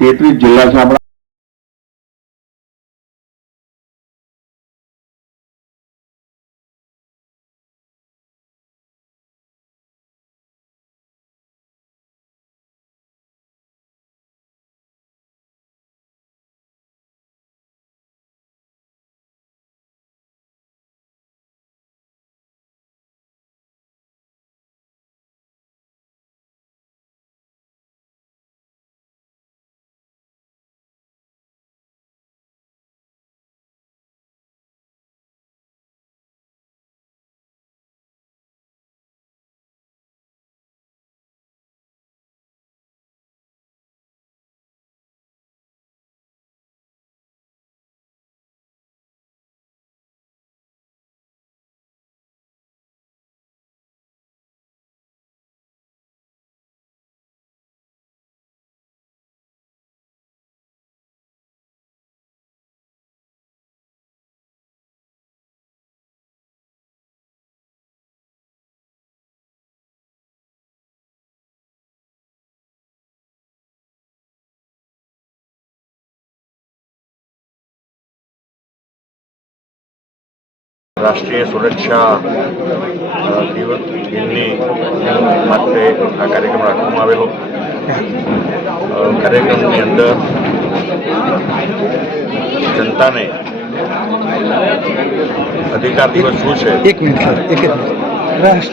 तेत जिला રાષ્ટ્રીય સુરક્ષા દિવસની માટે આ કાર્યક્રમ રાખવામાં આવેલો. કાર્યક્રમની અંદર જનતાને અધિકાર દિવસ શું છે? એક મિનિટ, એક